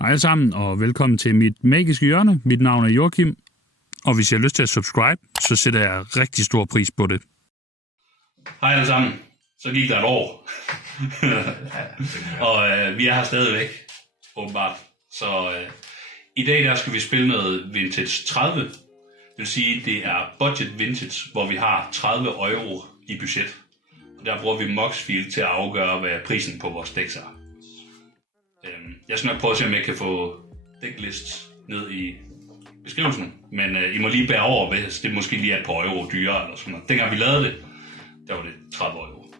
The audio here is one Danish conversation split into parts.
Hej alle sammen, og velkommen til mit magiske hjørne. Mit navn er Joachim, og hvis I har lyst til at subscribe, så sætter jeg rigtig stor pris på det. Hej alle sammen. Så gik der et år. Og vi er her stadigvæk, åbenbart. Så i dag der skal vi spille noget Vintage 30. Det vil sige, det er budget vintage, hvor vi har 30 euro i budget. Og der bruger vi Moxfield til at afgøre, hvad prisen på vores decks er. Jeg skal nok prøve at se, om jeg kan få decklist ned i beskrivelsen. Men I må lige bære over, hvis det måske lige er et par euro dyrere eller sådan noget. Dengang vi lavede det, der var det 30 euro.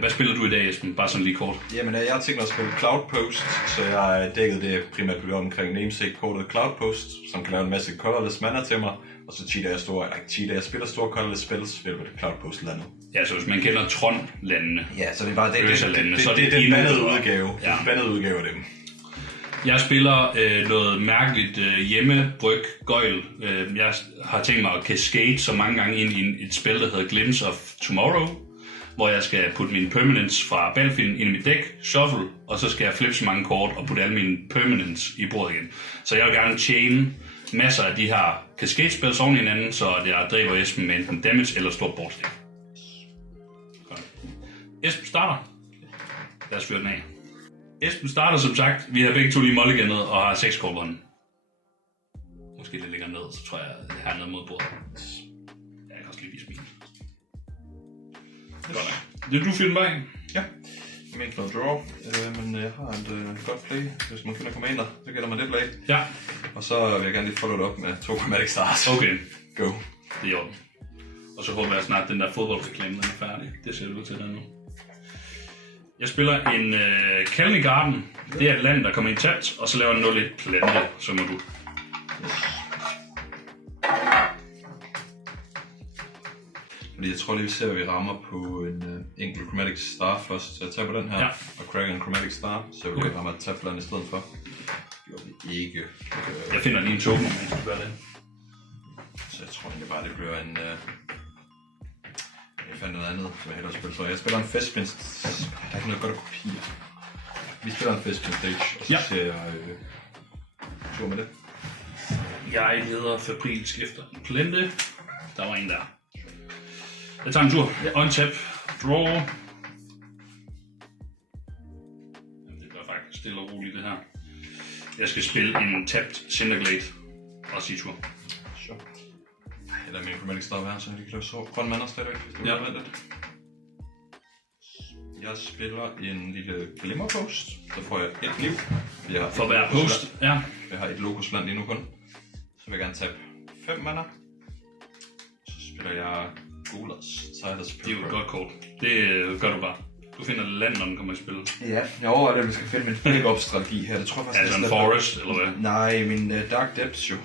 Hvad spiller du i dag, Esben? Bare sådan lige kort. Jamen, jeg har tænkt mig at spille Cloudpost, så jeg har dækket det primært omkring namesake-kortet Cloudpost, som kan lave en masse colorless mana til mig. Og så jeg spiller store colorless spells, spiller på det Cloudpost landet. Ja, så hvis man kender Tron-landene, ja, så det er bare det er den bandede udgave af dem. Jeg spiller noget mærkeligt hjemmebryg gøjl. Jeg har tænkt mig at cascade så mange gange ind i et spil, der hedder Glimpse of Tomorrow, hvor jeg skal putte mine permanents fra battlefield ind i mit dæk, shuffle, og så skal jeg flippe så mange kort og putte alle mine permanents i bordet igen. Så jeg vil gerne chain masser af de her cascade-spils oven i hinanden, så jeg dræber Esben med enten damage eller stort boardstick. Esben starter. Lad os fyre den af. Esben starter som sagt. Vi har begge to lige mulliganet og har 6 kort på hånden. Måske lidt længere ned, så tror jeg, at jeg har noget mod bordet. Jeg kan også lige vise min. Godt. Du fyrer den bare. Ja. Jeg mente noget draw, men jeg har et godt play. Hvis man kender commander, så gælder man det play. Ja. Og så vil jeg gerne lige follow det op med 2 Chromatic Stars. Okay. Go. Det er i orden. Og så håber jeg snart, at den der fodboldreklame er færdig. Det ser det ud til den nu. Jeg spiller en Kalni Garden. Det er et land, der kommer i tabt, og så laver den 0-1 plante, så må du. Fordi jeg tror lige, vi ser, hvad vi rammer på en enkelt Chromatic Star først. Så jeg tager på den her, ja. Og cracker en Chromatic Star, så vi rammer et tabland i stedet for. Det gjorde vi ikke. Jeg finder lige en token, mens du gør det. Så jeg tror egentlig bare, det bliver en... Jeg fandt noget andet, som jeg hellere spiller. Så jeg spiller en Festspin... Der er ikke noget godt at kopiere. Vi spiller en Festspin Stage, og så ser jeg tur med det. Jeg leder febrilsk efter en plante. Der var en der. Jeg tager en tur. Untap. Draw. Jamen, det bliver faktisk stille og roligt det her. Jeg skal spille en tapped Cinderglade og sige tur. Sure. Jeg lader min Chromatic Star være, så jeg kan lave så grøn mander stadigvæk, hvis det er lidt. Jeg spiller en lille Glimmerpost. Så får jeg et liv. For hver post, ja. Jeg har et Logosland lige nu kun. Så vil jeg gerne tabe 5 mana. Så spiller jeg Golas. Det er jo et godt kort. Det gør du bare. Du finder land, når den kommer i spil. Ja, jeg overvejer, at vi skal finde min pick-up-strategi her. Det tror jeg faktisk, altså en forest, eller hvad? Nej, min Dark Depths jo.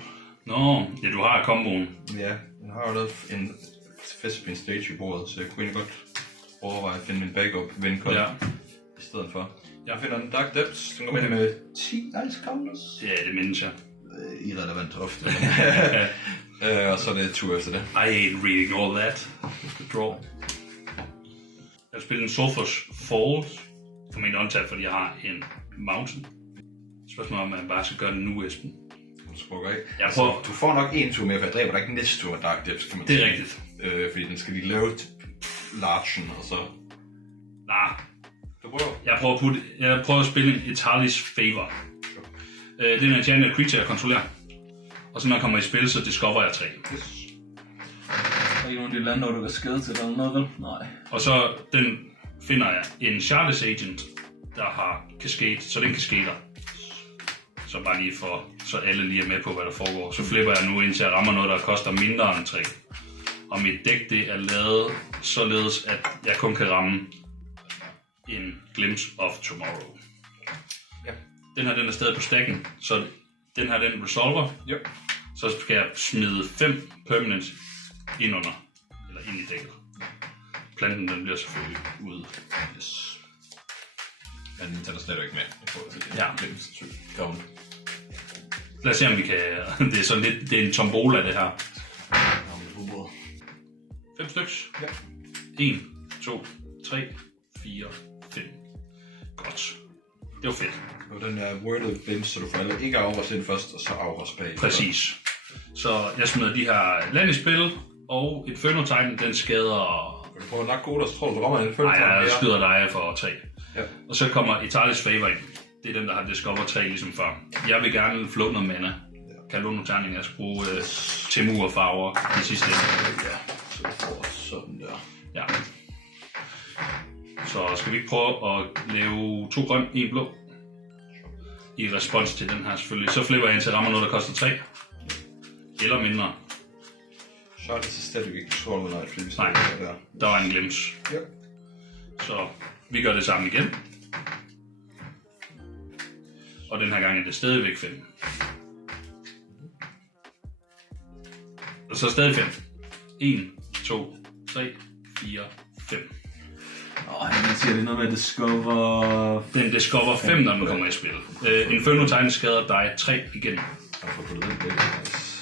Nå, ja, du har komboen. Ja, jeg har jo lavet en Festspin Stage i bordet, så jeg kunne egentlig godt overveje at finde min backup vindkold i stedet for. Jeg finder en Dark Depths, den går med 10 ice counters. Ja, det mindes jeg. Irrelevant ofte. Og så er det tur efter det. I ain't reading all that. Du skal draw. Jeg spiller en Sophos Falls. For min untap, fordi jeg har en Mountain. Spørgsmålet om, at man bare skal gøre det nu, Esben. Du får nok en tur mere, for jeg dræber dig ikke næste tur med Dark Depths, kan man sige. Det er rigtigt. Fordi den skal lige lave largen, og så... Nej. Du prøver? Jeg prøver at spille en Italis Favor. Det er en enchanted creature, jeg kontrollerer. Og så når jeg kommer i spil, så discover jeg 3. Yes. Der er ikke nogen af de lande, hvor du kan skade til eller noget, vel? Nej. Og så den finder jeg en Charles Agent, der har cascade, så den cascader. Så bare lige for, så alle lige er med på, hvad der foregår. Så flipper jeg nu, indtil jeg rammer noget, der koster mindre end 3. Og mit dæk, det er lavet således, at jeg kun kan ramme en Glimpse of Tomorrow. Ja. Den her, den er stadig på stacken, så den her, den resolver. Ja. Så skal jeg smide 5 permanents ind under, eller ind i dækket. Planten, den bliver selvfølgelig ude. Yes. Men den tæller stadigvæk med. Ja. Gavn. Lad os se, om vi kan... Det er sådan lidt... Det er en tombola, det her. 5 styks. Ja. 1, 2, 3, 4, 5. Godt. Det var fedt. Og den er worded glimt, så du får alle ikke afros ind først, og så afros bag. Præcis. Så jeg smider de her land i spil, og Inferno Titan, den skader... Kan du prøve at nakke Goder, så tror du rammer en Inferno Titan? Nej, jeg skyder dig for 3. Ja. Og så kommer Italis Favor ind. Det er dem, der har Discover 3 ligesom før. Jeg vil gerne float noget mana. Kan du nogle terninger? Jeg skal bruge Temur farver det sidste. Ja, så du får sådan der. Ja. Så skal vi ikke prøve at lave 2 grøn, 1 blå? I respons til den her selvfølgelig. Så flipper jeg ind til rammer noget, der koster 3. Eller mindre. Så er det så stadig ikke sort, nej, fordi vi Nej, der var en glims. Ja. Så vi gør det sammen igen. Og den her gang er det stadigvæk 5. Og så stadig 5. 1, 2, 3, 4, 5. Jeg siger, det er noget med, at Discover... Den Discover 5, når den kommer i spil. Inferno Titan skader dig 3 igen. Jeg får puttet den der.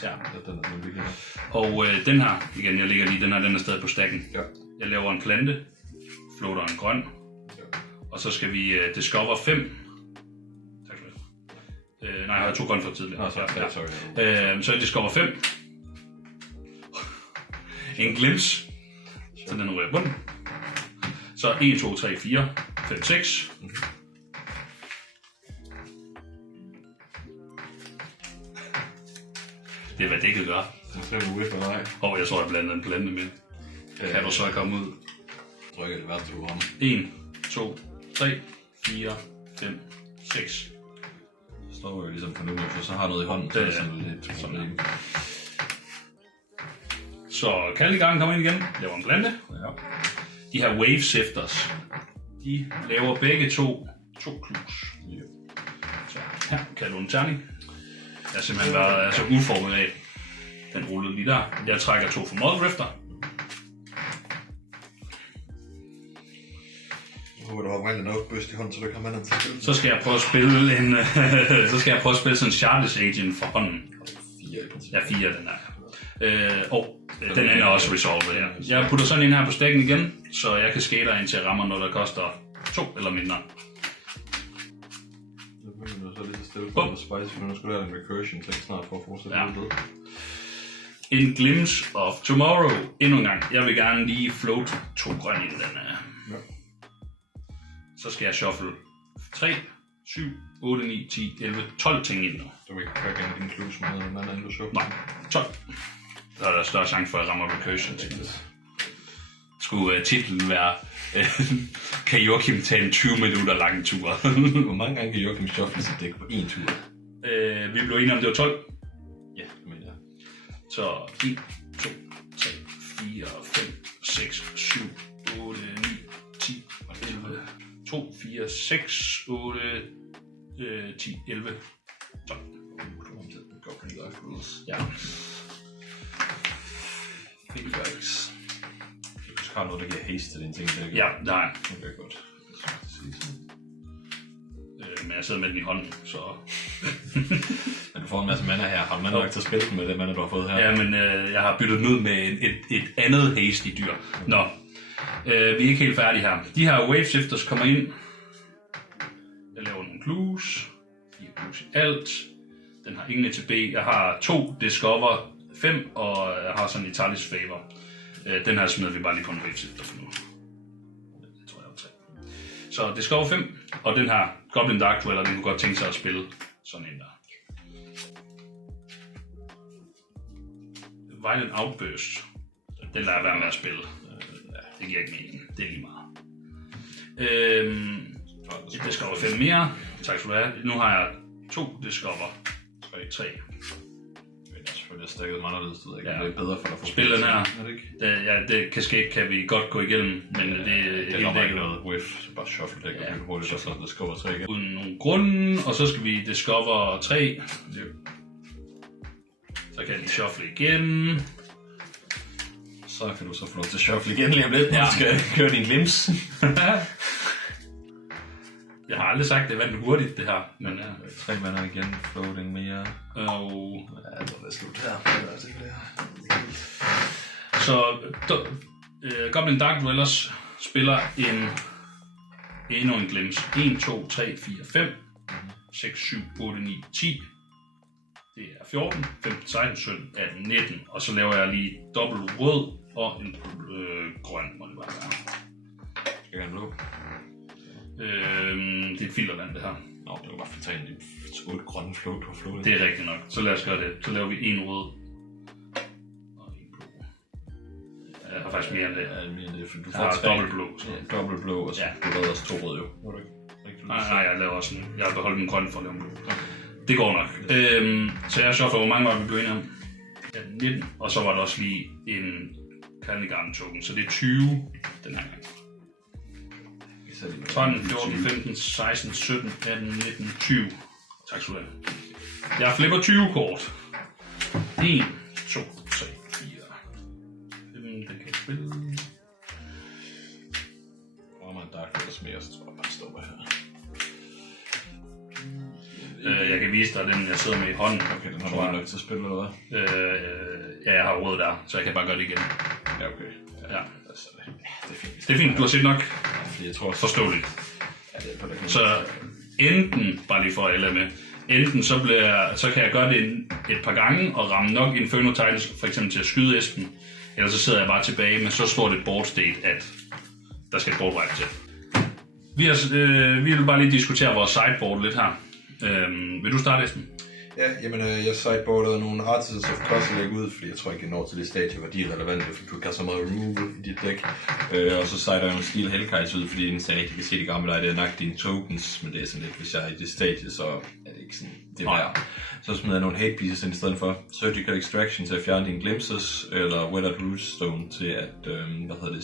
Ja. Den er virkelig. Og den her, igen, jeg ligger lige, den her, den er stadig på stacken. Ja. Jeg laver en plante, floater en grøn, og så skal vi Discover 5. Tak for det. Nej, jeg har 2 grøn for tidligere. Nå, sorry. Så jeg Discover 5. En glims, så den ryger bunden. Så 1, 2, 3, 4, 5, 6. Det er hvad dækket gør. Det er whiff eller ej. Og jeg tror, jeg blandede en plante med. Kan du så komme ud? Jeg tror ikke, det er værste, du rammer. 1, 2, 3, 4, 5, 6. Så står jo ligesom på nu, for så har noget i hånden, så er det sådan lidt problem. Så Kaldegangen kommer ind igen. Laver en plante. Ja. De her Wave Sifters, de laver begge to klus. Ja. Så her kan du en terning. Jeg har simpelthen været så udformet af. Den rullede lige der. Jeg trækker 2 for Moldrifter. Jeg håber, du har meget en outburst i hånden, så du kan have manden til at spille. Så skal jeg prøve at spille en... så skal jeg prøve at spille sådan en Charles Agent for hånden. 4 i princippet. Ja, 4 den her. Den ender også resolved her. Jeg putter sådan en her på stacken igen, så jeg kan skate ind til rammer, når der koster 2 eller mindre. Så er det så stille for at spice, for nu skulle der have en recursion til snart for at fortsætte lidt. En Glimpse of Tomorrow. Endnu en gang. Jeg vil gerne lige float 2 grønne i den her. Ja. Så skal jeg shuffle 3, 7, 8, 9, 10, 11, 12 ting ind nu. Du vil ikke pakke en inclusion med den anden, du shuffle? Nej, 12. Der er der større chance for, at jeg rammer recursion. Skulle titlen være, kan Joachim tage en 20 minutter lang tur? Hvor mange gange kan Joachim shuffle sit dæk på én tur? Vi blev enige om, det var 12. Ja, men ja. Så 1, 2, 3, 4, 5, 6, 7, 8, 9, 10, 11, 2, 4, 6, 8, 10, 11, 12. Ja. Feedbacks. Du skal have noget, der giver haste til dine ting. Ja, der er. Okay, godt. Men jeg sidder med den i hånden, så... Men du får en masse mana her. Har du mana nok til at spille med det mana, du har fået her? Ja, men jeg har byttet den ud med et andet hasty dyr. Nå, vi er ikke helt færdige her. De her Wave Sifters kommer ind. Jeg laver nogle clues. 4 clues i alt. Den har ingen ETB. Jeg har 2 Discover 5, og jeg har sådan en Italis Favor. Den her smider vi bare lige på en Wave Sifter for nu. Det tror jeg er 3. Så Discover 5, og den her Goblin Dark Dweller, den kunne godt tænke sig at spille sådan en der. Violent Outburst. Den lader jeg være med at spille. Det giver ikke mening. Det er lige meget. Et Discover 5 mere. Tak skal du have. Nu har jeg 2 Discover. 3. Det er selvfølgelig stakket meget anderledes. Det Ja. er bedre for dig at få Spil den her. Er det ikke? Ja, det cascade kan vi godt gå igennem, men det Det er er ikke noget whiff, så bare shuffle dæk og bygge hurtigt, og så Discover 3 igen. uden nogen grund, og så skal vi Discover 3. Så kan jeg lige shuffle igen. Så kan du så få lov til at shuffle igen lige om lidt, når Ja. du skal køre din lims. Jeg har aldrig sagt, det vandt hurtigt, det her. Men, 3 mander igen, floating mere. og Ja, det er slut her. så Goblin Dark Dwellers spiller endnu en glimpse. 1, 2, 3, 4, 5. 6, 7, 8, 9, 10. Det er 14, 15, 16, 17, 18, 19. Og så laver jeg lige dobbelt rød og en grøn, må det bare være. Skal jeg en blå? Det er et filtervand, det her. Nå, det var bare for at tage en 8 grønne float på float. Det er rigtigt nok. Så lad os gøre det. Så laver vi en rød og en blå. Jeg har faktisk mere end det. Ja, mere end det, for du Jeg har får dobbelt blå. Så. Ja, dobbelt blå, og så du redder også 2 røde jo. Må du ikke? Nej, jeg laver også en. Jeg har beholdt den grønne for at lave en blå. Okay. Det går nok. Så jeg sørger for, hvor mange var vi blev enige om. 19, og så var der også lige en Kalnigarden token, så det er 20 den her gang. 13, 14, 15, 16, 17, 18, 19, 20. Tak skal du have. Jeg flipper 20 kort. 1, 2, 3, 4. 5, det kan jeg spille. Hvor man Dark Force mere, så tror jeg bare stopper her. Jeg kan vise dig den, jeg sidder med i hånden. Okay, den har du nok til at spille, eller hvad? Ja, jeg har rød der, så jeg kan bare gøre det igen. Ja, okay. Ja. Altså, det er fint. Det er fint, du har set nok. Fordi jeg tror også... Forståeligt. Ja, det er på det. Så enten, bare lige for at alle med, enten så kan jeg gøre det et par gange og ramme nok Inferno Titans for eksempel til at skyde Esben, eller så sidder jeg bare tilbage med så stort et board state, at der skal et board right til. Vi vil bare lige diskutere vores sideboard lidt her. Vil du starte, Esben? Ja, jamen jeg sideboardede nogle Artisans of Kozilek ud, fordi jeg tror ikke, jeg når til det stadie, hvor de er relevante, for du kan så meget removal i dit dæk. Og så sider jeg nogle Steel Hellkites ud, fordi den sagde, at de kan se de gamle dig, det er nok dine tokens, men det er sådan lidt, hvis jeg er i det stadie, så er det ikke sådan, det værd. Så smider jeg nogle hate pieces ind i stedet for Surgical Extraction til at fjerne dine glimpses, eller Weathered Rootstone til at,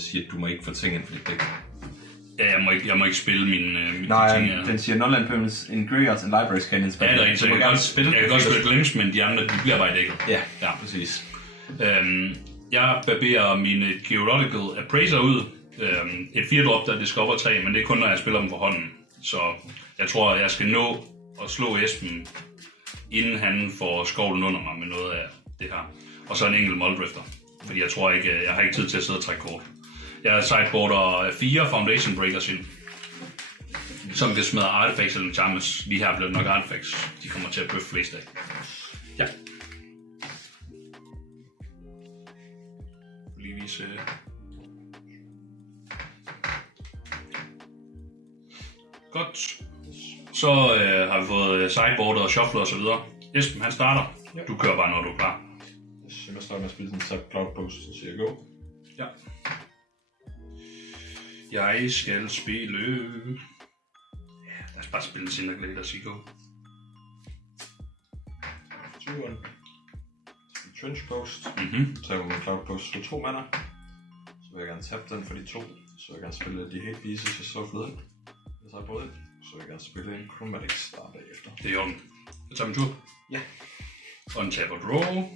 sige, at du må ikke få ting ind for dit dæk. Ja, jeg må ikke spille mine Nej, ting her. den siger Nonland Permanents in Graveyards and Libraries can inspect. Ja, det er rigtigt, så jeg kan godt spille Glimpse, men de andre, de bliver bare i dækket. Ja, præcis. Jeg barberer mine Geological Appraiser ud. Et 4-drop, der discover 3, men det er kun, når jeg spiller dem for hånden. Så jeg tror, jeg skal nå at slå Esben, inden han får skovlen under mig med noget af det her. Og så en enkelt Muldrifter, fordi jeg tror ikke, jeg har ikke tid til at sidde og trække kort. Jeg sideboarder 4 Foundation Breakers ind, som kan smadre artifacts eller charmes. Lige her bliver det nok artifacts, de kommer til at bøffe flest af. Ja. Lige vise... Godt. Så har vi fået sideboardet og shuffler og så videre. Esben, han starter. Ja. Du kører bare, når du er klar. Jeg starter med at spille sådan en Zap Cloud Post, så siger jeg go. Ja. Jeg skal spille... Ja, lad os bare spille Cinderglade og sige go. Turen. Trench Post. Så jeg min Cloud Post for 2 mana. Så vil jeg gerne tabe den for de 2. Så vil jeg gerne spille de hate pieces, jeg så flyder ind. Jeg så både ind. Så vil jeg gerne spille en Chromatic Star bagefter. Det er jo den. Jeg tager min tur. Ja. Untap og draw.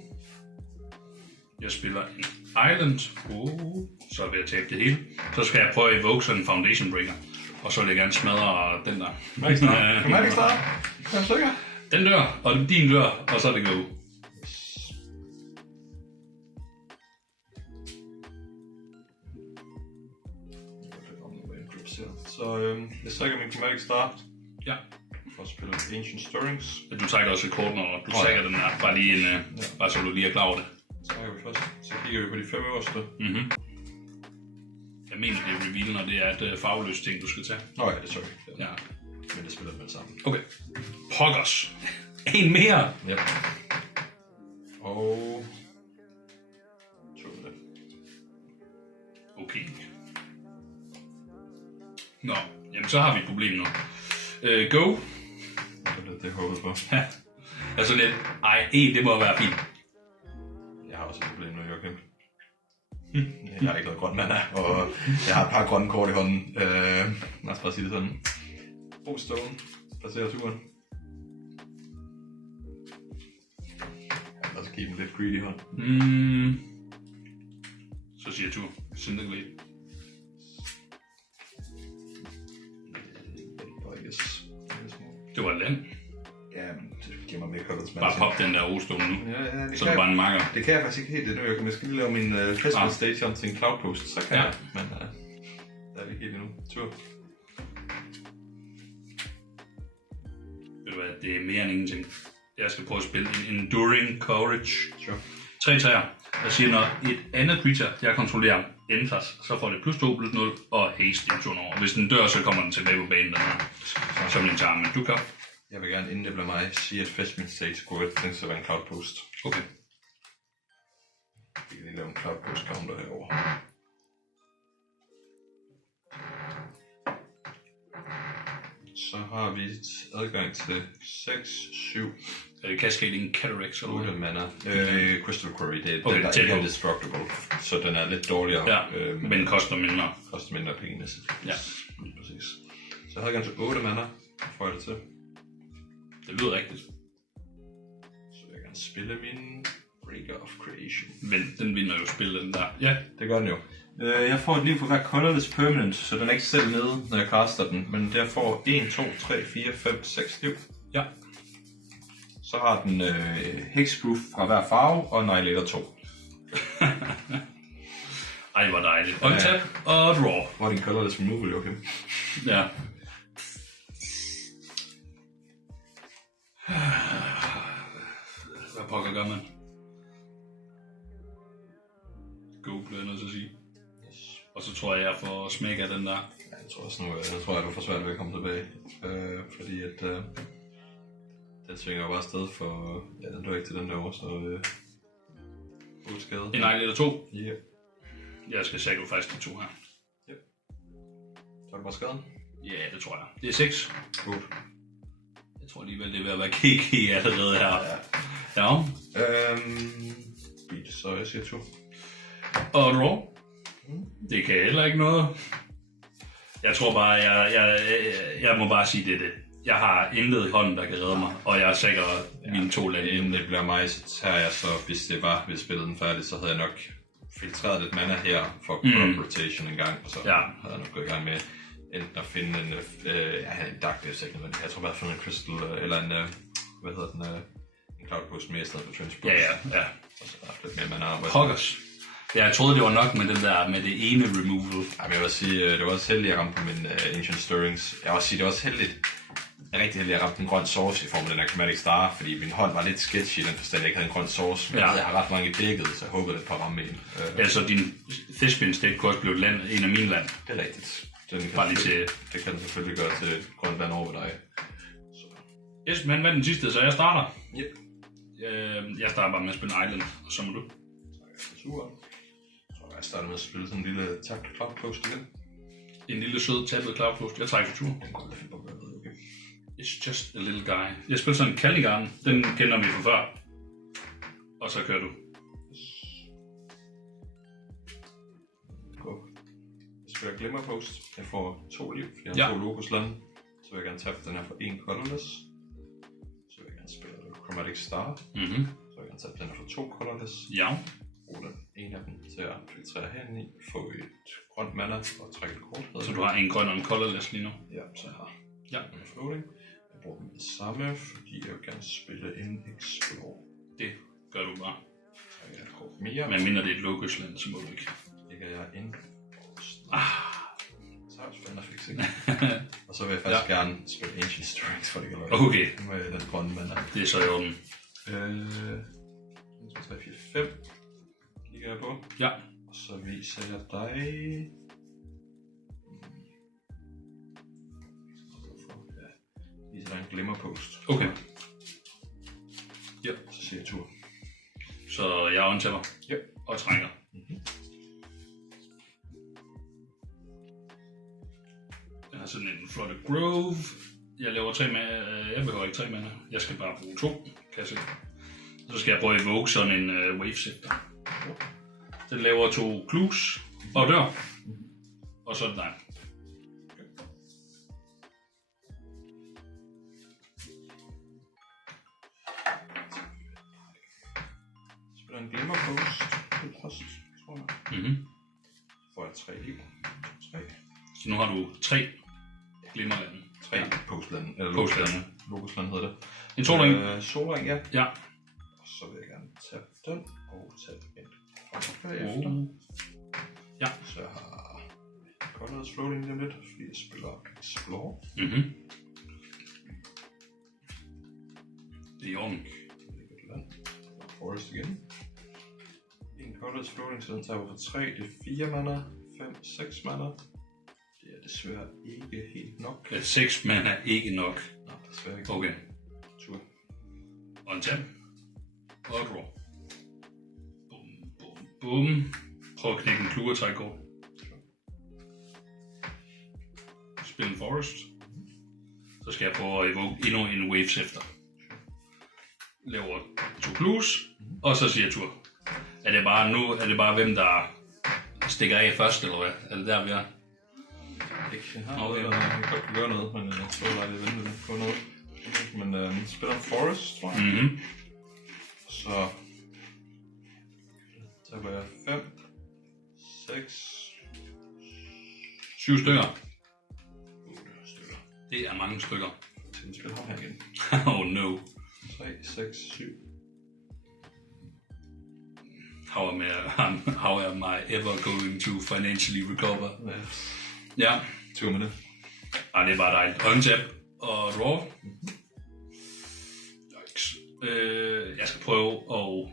Jeg spiller en Island. Så vil jeg tabe det hele. Så skal jeg prøve at evoke sådan en Foundation Breaker. Og så vil jeg gerne smadre den der. Chromatic Star. 5 stykker. Den dør, og din dør, og så er det go. Så jeg trækker min Chromatic Star. Ja. For at spille Ancient Stirrings. Du trækker også et kort, når du trækker den her. Bare lige en, bare så du lige er klar over det. Så trækker vi først. Så kigger vi på de 5 øverste. Jeg mener, det er reveal, når det er et farveløst ting, du skal tage. Nå ja, det tror jeg. Ja. Men det spiller med sammen. Okay. Poggers. En mere. Yep. Og... 2 med det. Okay. Nå, jamen så har vi et problem nu. Go. Det håber jeg på. Ja. Altså lidt, det må være fint. Jeg har også et problem nu, Joachim. Jeg har ikke noget grønt mana, og jeg har et par grønne kort i hånden. Lad os bare sige det sådan. Brug stone. Placerer turen. Jeg vil også give dem lidt greedy hånd. Så siger tur. Cinderglade. Det var et land. Ja, det giver mig mere koldt. Bare pop den der ostone nu. Ja, så er du bare en makker. Det kan jeg faktisk ikke helt endnu. Jeg skal lige lave min Christmas Station til en Cloud Post. Så kan jeg, men der er vi ikke helt endnu. Tur. det er mere end ingenting. Jeg skal prøve at spille en Enduring Courage. Sure. 3 træer. Jeg siger, når et andet creature, jeg kontrollerer, enters, så får det +2/+0 og haste i 2 år. Hvis den dør, så kommer den tilbage på banen, den her. Som den tager, men du kan. Jeg vil gerne, inden det bliver mig, sige, at Festmin Stage kunne tænke sig at være en Cloud Post. Okay. Vi kan lige lave en Cloud Post counter herovre. Så har vi adgang til 6, 7, Er det Cascading Cataracts eller 8 hvad? mana. Crystal Quarry, det er Okay, den, der tæt ikke er på. destructible. Så den er lidt dårligere. Ja, men koster mindre. koster mindre penge næsten. Ja. Lige præcis. Så jeg har adgang til 8 mana. Får jeg det til. Det lyder rigtigt. Så jeg kan spille min Breaker of Creation. Men den vinder jo spillet, den der. Ja, Det gør den jo. Jeg får et liv for hver colorless permanent, så den er ikke selv nede, når jeg caster den. Men der får 1, 2, 3, 4, 5, 6 liv. ja. Så har den hexproof fra hver farve og Annihilator 2. Ej, hvor dejligt. Untap og draw. Hvor er din colorless removal, Joachim? Ja. Hvad pokker gør man? Go, bliver jeg nødt til at sige. Og så tror jeg får smæk af den der. Ja, jeg tror også nu, du får svært ved at komme tilbage. Fordi at den svinger jo bare afsted for... Ja, den dør ikke til den derovre, så... god skade. En Annihilator 2. Ja. Jeg skal sacrifice de 2 her. Så er det bare skaden. Ja, det tror jeg. Det er 6. Godt. Jeg tror alligevel, det er ved at være KK allerede her. Ja. Beat, så jeg siger 2. Og draw. Det kan heller ikke noget. Jeg tror bare, jeg må bare sige, det er det. Jeg har intet i hånden, der kan redde mig, og jeg er sikker mine 2 lande. Inden det bliver mig, så tager jeg så, hvis vi spillede den færdig, så havde jeg nok filtreret lidt mana her for crop rotation en gang, og så havde jeg nok gået i gang med enten at finde en, en Dark Depths, men jeg tror bare at finde en Crystal, eller en, en Cloud Post med i stedet for Trench Post. Ja. Og så har jeg lidt mere mana arbejde. Poggers. Jeg troede, det var nok med den der, med det ene removal. Ej, men jeg vil sige, det var også heldigt, at jeg ramte på min Ancient Stirrings. Jeg vil også sige, det var også heldigt, rigtig heldig, at jeg ramte en grøn source i form af den her Chromatic Star, fordi min hånd var lidt sketchy i den forstand, jeg ikke havde en grøn source, men jeg har ret mange dækket, så jeg håber lidt på at ramme en. Ja, så din Thespin State kunne også blive en af mine land. Det er rigtigt. Den kan Bare lige til... Det kan den selvfølgelig gøre til grønt vand over dig. Så. Yes, men hvad er den sidste, så jeg starter? Yep. Jeg starter bare med at spille Island, og så må du. Super. Så jeg starter med at spille sådan en lille tabt Cloud Post igen. En lille sød tappet Cloud Post. Jeg trækker tur. Den går lidt på hvad okay. It's just a little guy. Jeg spiller sådan en Caligarn. Den kender vi fra før. Og så kører du. Jeg spiller Glimmer Post. Jeg får 2 liv, fordi jeg har 2 Logos lande. Så vil jeg gerne tabe den her for 1 colorless. Så vil jeg gerne spille Chromatic Star. Så vil jeg gerne tabe den her for 2 colorless. Ja. Bruge den ene af dem til at filtrere herinde i. Få et grønt mana og trække et kort. Så du har en grøn og en colorless lige nu? Ja, så jeg har Ja. floating. Jeg bruger dem det samme, fordi jeg vil gerne spille en Explore. Det gør du bare. Jeg har kort mere. Men mindre det er et logosland, så må du ikke. Lægger jeg ind. Så er det spændende fix, ikke? Og så vil jeg faktisk gerne spille Ancient Strength, for det kan være. Okay. Med den grønne mana. Det er så i orden. 1, 2, 3, 4, 5. Kigger jeg på. Ja. Og så viser jeg dig... Viser dig en Glimmer Post. Okay. Ja. Så siger jeg tur. Så jeg untapper. Ja. Og trækker. Jeg har sådan en Flooded Grove. Jeg laver 3 mana. Jeg behøver ikke 3 mana. Jeg skal bare bruge 2, kan jeg se. Så skal jeg prøve at evoke sådan en Wave Scepter. Den laver 2 clues og dør. Og så er det dig. Spiller en Glimmer Post. Det er post, tror jeg. Får jeg 3 liv. 3. Så nu har du 3 glimmerlande. 3 postlande. Eller Postlande. Logosland hedder det. En solring. Solring, ja. Ja. Og så vil jeg gerne tage den og tage et bagefter. Ja. Så jeg har Colors Floating lige lidt, fordi jeg spiller Explore. så den tager for 3. Det er 4 mana. 5, 6 mana. Det er desværre ikke helt nok. 6 mana er ikke nok. Nej, desværre ikke. Okay. Tur. Og en tab. Og et draw. Bum, bum, bum. Prøv at knække en klue og trække kort. Spil en forest. Så skal jeg prøve at evoke endnu en waves efter. Laver 2 clues, og så siger jeg tur. Er det bare hvem der stikker af først, eller hvad? Er det der, vi er? Jeg kan godt gøre noget, men jeg tror, at jeg venter på noget. Men spiller en forest, tror jeg. Mhm. Så tager jeg 5, 6, 7 stykker. 8 stykker. Det er mange stykker. Skal vi spille ham her igen? Oh no. 3, 6, 7. How am I ever going to financially recover? Ja. 2 minutter. Ej, det er bare dejligt. Untap og draw. Jeg skal prøve at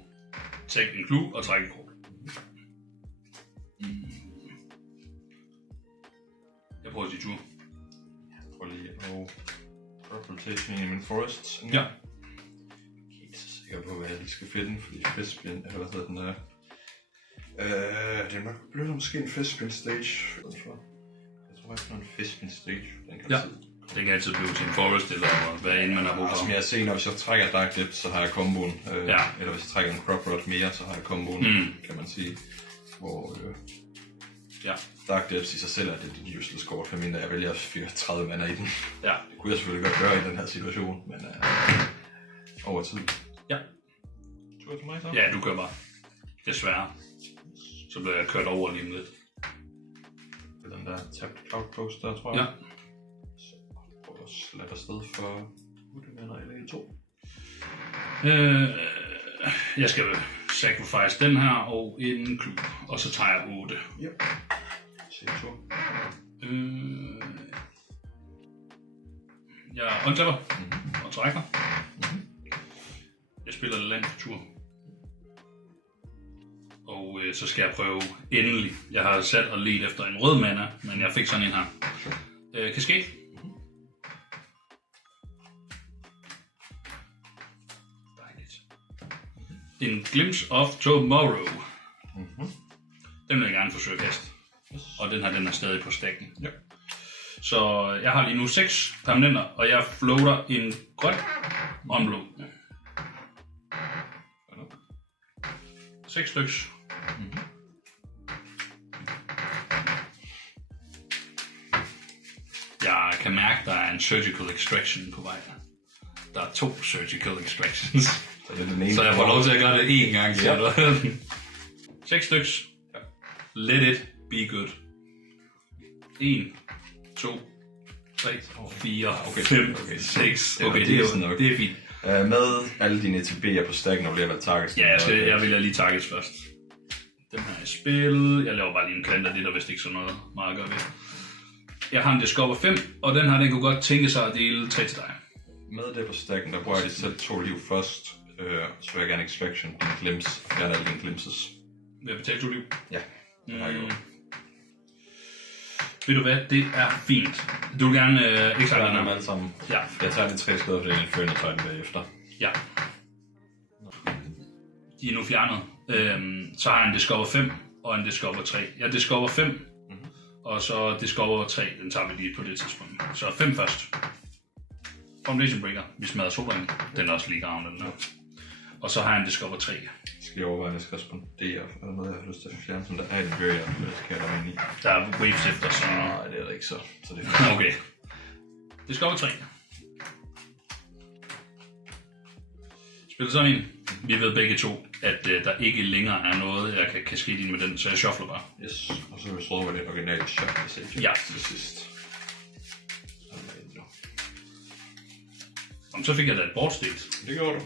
tage en clue og trække en kort. Jeg prøver at sige tur. Jeg prøver lige at drop rotation i min forest. Ja. Jeg er ikke så sikker på, hvad jeg lige skal finde, fordi festspin, eller hvad hedder den der. Det er nok blevet måske en festspin stage. Jeg tror faktisk, det er en festspin stage. Den kan Ja. Det kan altid blive til en forest, eller hvad end man har brug for. Som jeg ser, når hvis jeg trækker Dark Depth, så har jeg komboen. Ja. Eller hvis jeg trækker en Crop Rod mere, så har jeg komboen, kan man sige. Hvor Ja. Dark Depth i sig selv er det et useless kort, for mindre jeg vælger at fyre 30 mana i den. Ja. Det kunne jeg selvfølgelig godt gøre i den her situation, men over tid. Ja. Tur til mig så? Ja, du kører bare. Desværre. Så bliver jeg kørt over lige om lidt. Det er den der tabt Cloud Post der, tror jeg. Ja. Så prøv at slappe afsted for 8 mana i lag 2. Jeg skal sacrifice den her og en klub, og så tager jeg 8. Ja. Se tur. Jeg untapper og trækker. Jeg spiller land for tur. Og så skal jeg prøve endelig. Jeg har sat og let efter en rød mana, men jeg fik sådan en her. Cascade. Dejligt. En Glimpse of Tomorrow. Den vil jeg gerne forsøge at kaste. Og den er stadig på stacken. Ja. Så jeg har lige nu 6 permanenter, og jeg floater en grøn og en blå. 6 styks. Jeg kan mærke, at der er en Surgical Extraction på vej. Der er 2 Surgical Extractions. Så jeg får lov til at gøre det én gang, siger du. 6 styks. Let it be good. 1, 2, 3, 4, 5, 6. Okay, det er fint. Med alle dine ETB'er på stacken, og bliver været targets. Ja, jeg vælger lige targets først. Den her i spil. Jeg laver bare lige en planter, det er der vist ikke så noget meget at gøre ved. Jeg har en Discover 5, og den her, den kunne godt tænke sig at dele 3 til dig. Med det på stacken, der bruger jeg lige selv 2 liv først. Så vil jeg gerne Extraction, din glimpse, og fjerne alle dine glimpses. Vil jeg betale 2 liv? Ja, det har jeg gjort. Ved du hvad, det er fint. Du vil gerne ikke Så klare er den dem her. alle sammen. Ja. Jeg tager de 3 skeder, for det er en før, og tager den bagefter. Ja. De er nu fjernet. Så har jeg en Discover 5 og en Discover 3. Jeg Discover 5, og så Discover 3, den tager vi lige på det tidspunkt. Så 5 først. Foundation Breaker, vi smadrer solen. Den er også lige gavn, den der. Og så har jeg en Discover 3. Skal jeg overveje, at jeg skal respondere? Er der noget, jeg har lyst til at fjerne, som der er i den barrier? Det skal jeg da ind i. Der er waves efter, så... Nej, det er der ikke så. Så det er Okay. Discover 3. Spil sådan en. Vi ved begge to, at der ikke længere er noget, jeg kan ske ind med den, så jeg shuffler bare. Yes, og så vil jeg slå over det originale shot, Ja. til sidst. Og så fik jeg da et board state. Det gjorde du.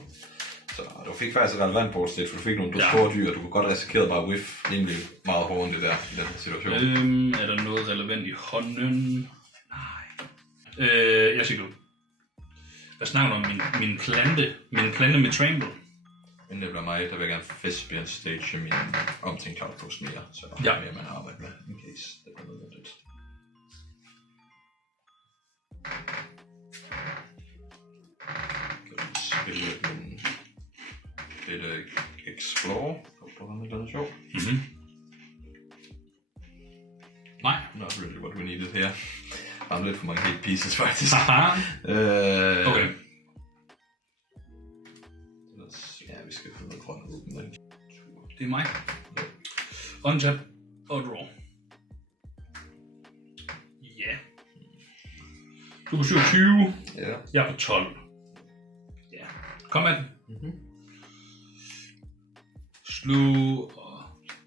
Så du fik faktisk et relevant board state, for du fik nogle Ja. store dyr, og du kunne godt risikere bare whiff rimelig meget hårdere end det der i den her situation. Er der noget relevant i hånden? Nej. Jeg siger du. Hvad snakker du om? Min plante med trample? Inden det bliver mig, der vil jeg gerne Thespian stage min om til en cloud post mere, så der Ja. er mere, man har arbejdet med, in case det bliver nødvendigt. Kan vi spille en lidt Explore, på sådan et eller andet sjov. Mhm. Nej. Not really what we needed her. Der er lidt for mange hit pieces, faktisk. Haha. Okay. Ja, vi skal finde noget grøn åben. Det er mig. Untap og draw. Ja. Du er på 27. Ja. Jeg er på 12. Ja. Kom med den. Mhm.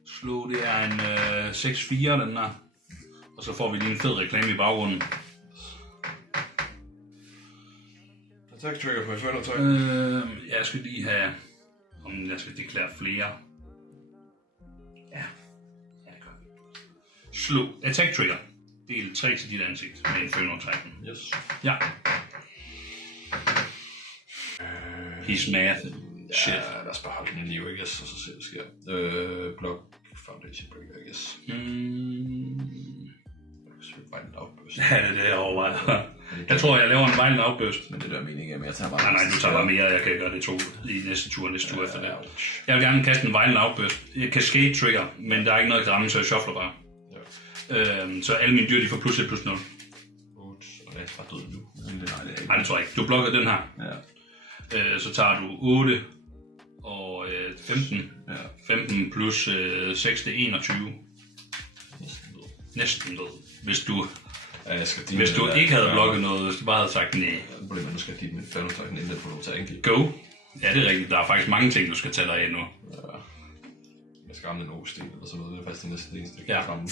Slå, det er en 6-4, den der. Og så får vi lige en fed reklame i baggrunden. Attack trigger på et attack. Jeg skal lige have, om jeg skal deklarere flere. Ja, det gør vi. Slå. Attack trigger. Del 3 til dit ansigt med en Føner-trækken. Yes. Ja. He's math. Shit. Ja, lad os bare holde den i liv, I guess, og så se, hvad der sker. Block Foundation Breaker, I guess. Violent Outburst. Ja, det er det, jeg overvejer. Jeg tror, jeg laver en Violent Outburst. Men det der er meningen, at jeg tager bare... Nej, du tager bare mere. Jeg kan gøre det 2 i næste tur efter det. Jeg vil gerne kaste en Violent Outburst. Cascade trigger, men der er ikke noget at ramme, så jeg shuffler bare. Så alle mine dyr, de får plus 1 plus 0. 8, og jeg er bare død nu. Nej, det tror jeg ikke. Du blokker den her. Ja. Så tager du 8 og 15. Ja. 15 plus 6, det er 21. Næsten død. Næsten død. Hvis du Ja, Hvis du ikke havde blokket noget, hvis du bare havde sagt nej. Problemet er, at du skal give den færdetakken, inden den får lov til at angribe. Go. Ja, det er rigtigt. Der er faktisk mange ting, du skal tage dig af nu. Ja. Jeg skal ramme den O-sten eller sådan noget. Det er faktisk det næste eneste, jeg Ja. kan ramme.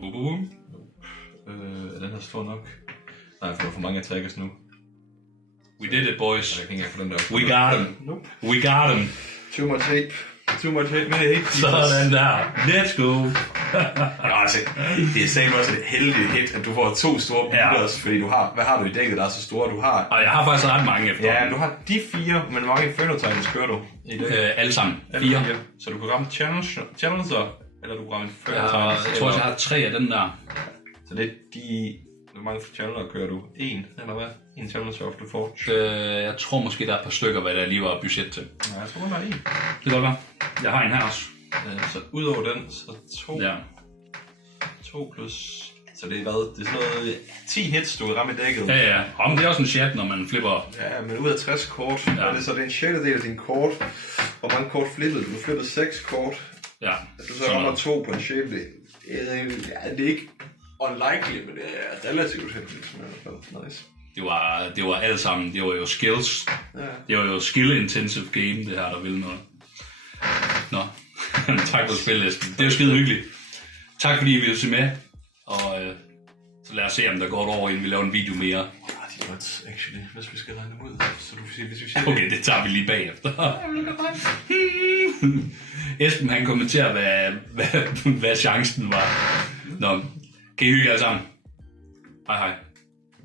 Bum. Er den her stor nok? Nej, jeg får for mange attackers nu. We did it, boys. Jeg kan ikke engang få den der. We got him. Nope. We got him. Too much hate. Too much hate. Men hate. Sådan der. Let's go. Ja, altså, det er simpelthen også et heldigt hit, at du får 2 store builders, fordi du har, hvad har du i dækket, der er så store? Du har, Og jeg har faktisk ret mange efter. ja, du har de 4, men hvor mange Inferno Titans kører du i det? Alle sammen. Alle 4. fire. Så du kan ramme Challenger, eller du kan ramme Inferno Jeg Titans. tror, jeg har 3 af den der. Så det er de... Hvor mange Challenger kører du? 1, eller hvad? En Challenger of the Forge. Jeg tror måske, der er et par stykker, hvad der lige var budget til. Ja, jeg tror, der er 1. Det kan godt være. Jeg har en her også. Så udover den, så 2. Ja. 2 plus... Så det er hvad? Det er sådan noget 10 hits, du kan ramme i dækket. Ja. Om det er også en chat, når man flipper. Ja, men ud af 60 kort, ja. Er det så det er en sjettedel af dine kort. Hvor mange kort flippede du? Du flippede 6 kort. Ja. At du så rammer 2 på en sjettedel. Ja, det er ikke unlikely, men det er relativt heldigt. Nice. Det var alt sammen. Det var jo skills. Ja. Det var jo skill-intensive game, det her, der ville noget. Nå, tak for spillet, Esben. Det er jo skide hyggeligt. Tak fordi I ville se med. Og så lad os se, om der går et år, inden vi laver en video mere. Det er godt, actually, hvis vi skal regne dem ud. Så du kan sige, hvis vi siger Okay, det tager vi lige bagefter. Esben, han kommenterer, hvad chancen var. Nå, kan I hygge jer sammen? Hej hej.